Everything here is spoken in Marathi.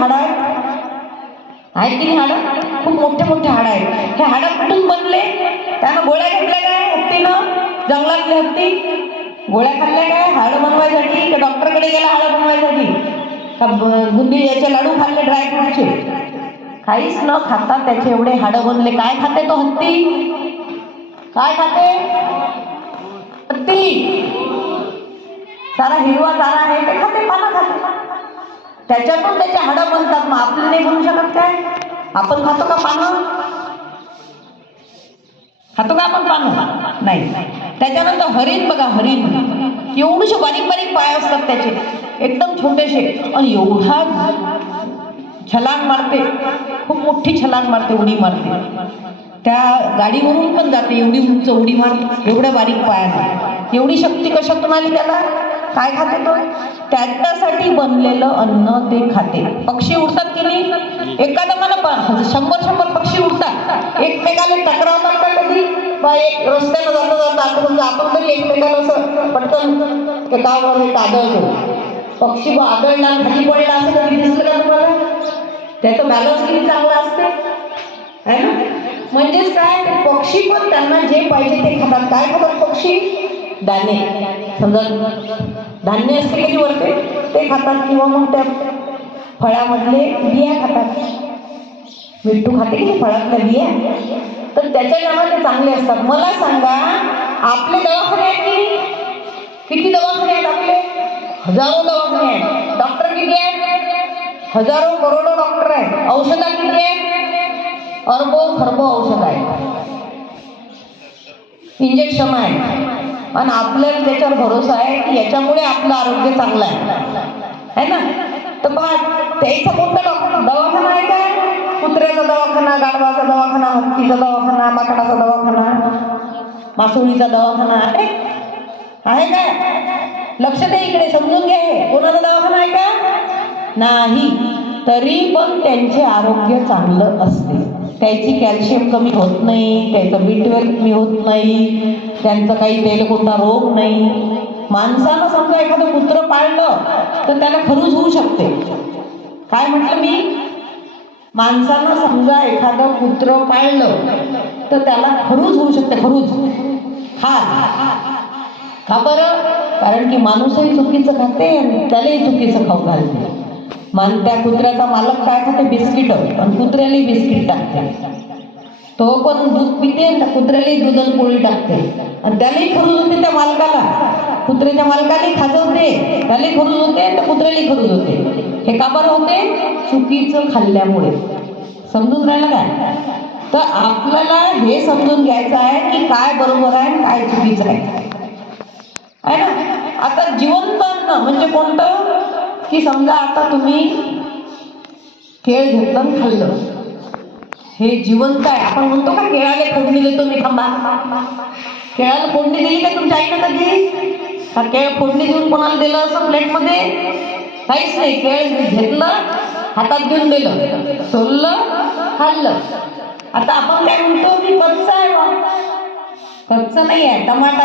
हाडं आहेत की नाही? हाडं खूप मोठे मोठे हाडं आहेत. हे हाडं कुठून बनले? त्यानं गोळ्या घेतल्या काय हत्तीनं? जंगलातले हत्ती गोळ्या खाल्ल्या काय हाडं बनवायसाठी? का डॉक्टरकडे गेला हाडं बनवायसाठी? का बुंदी याचे लाडू खाल्ले ड्रायफ्रूटचे? काहीच न खाता त्याचे एवढे हाडं बनले. काय खाते तो हत्ती? काय खाते हत्ती? सारा हिरवा चारा आहे ते खाते, पानं खाते. त्याच्यातून त्याचे हाडं बनतात. मग आपलं नाही बनू शकत काय? आपण खातो का पानं? खातो का आपण पानं? नाही. त्याच्यानंतर हरिण बघा, हरिण एवढेशे बारीक बारीक पाय असतात त्याचे, एकदम छोटेसे, आणि एवढा छलांग मारते, खूप मोठी छलांग मारते, उडी मारते. त्या गाडीवरून पण जाते, एवढी उंच उडी मारते, एवढ्या बारीक पायाने. एवढी शक्ती कशातून आली त्याला? काय खाते तो? त्याच्यासाठी बनलेलं अन्न ते खाते. पक्षी उडतात की नाही? एखादा मला 100 पक्षी उडतात, एकमेकाला टकरावतात का कधी? एक रस्त्यानं जाता जाता आता समजा आपण तरी एकमेकाला असं पटकन ते गावामध्ये आदळतो. पक्षी आदळला खाली पडला असं कधी दिसलं का तुम्हाला? त्याचं बॅलन्स किती चांगलं असते आहे ना? म्हणजेच काय, पक्षी पण त्यांना जे पाहिजे ते खातात. काय खातात पक्षी? दाणे. समजा धान्य असते कधी वरते ते खातात, किंवा मग त्या फळामधले बिया खातात. मिठू खाते की फळातल्या बिया, तर त्याच्या नावाने चांगले असतात. मला सांगा, आपले दवाखाने आहेत की? किती दवाखाने आहेत आपले? हजारो दवाखाने आहेत. डॉक्टर किती आहेत? हजारो करोडो डॉक्टर आहेत. औषधा किती आहेत? अरबो खरबो औषध आहेत, इंजेक्शन आहे. आणि आपल्याला त्याच्यावर भरोसा आहे की याच्यामुळे आपलं आरोग्य चांगलं आहे ना? तर पहा, त्याचा कोणता दवाखाना आहे काय? कुत्र्याचा दवाखाना, गाढवाचा दवाखाना, हत्तीचा दवाखाना, माकडाचा दवाखाना, मासोळीचा दवाखाना आहे काय? लक्ष द्या इकडे, समजून घ्या. हे कोणाचा दवाखाना आहे का? नाही. तरी पण त्यांचे आरोग्य चांगलं असते. त्याची कॅल्शियम कमी होत नाही, त्याचं B12 कमी होत नाही, त्यांचं काही त्याला कोणता रोग नाही. माणसानं समजा एखादं कुत्रं पाळलं तर त्याला खरूज होऊ शकते. काय म्हटलं मी? माणसानं समजा एखादं कुत्रं पाळलं तर त्याला खरूज होऊ शकते. खरूज का बरं? कारण की माणूसही चुकीचं खाते आणि त्यालाही चुकीचं खाऊ घालते. त्या कुत्र्याचा मालक काय खाते? बिस्किट. आणि कुत्र्यालाही बिस्किट टाकते. तो पण दूध पिते, कुत्र्यालाही दूध आणि पोळी टाकते, आणि त्यालाही खरूज होते. त्या मालकाला, कुत्र्याच्या मालकालाही खाजवते, त्यालाही खरूज होते, त्या कुत्र्यालाही खरूज होते. हे का बरं होते? चुकीचं खाल्ल्यामुळे. समजून राहिलं काय? तर आपल्याला हे समजून घ्यायचं आहे की काय बरोबर आहे, काय चुकीचं आहे ना? आता जिवंत अन्न म्हणजे कोणतं? की समजा आता तुम्ही केळ घेतलं खाल्लं, हे जिवंत आहे. आपण म्हणतो का केळाला फोडणी देतो मी, थांबा. केळाला फोडणी दिली का तुमच्या आईनं कधी? का केळ फोडणी देऊन कोणाला दिलं असं प्लेटमध्ये? काहीच नाही. केळ घेतलं, हातात घेऊन दिलं, सोललं, खाल्लं. आता आपण काय म्हणतो की कच्चं आहे बा. कच्चं नाही आहे. टमाटा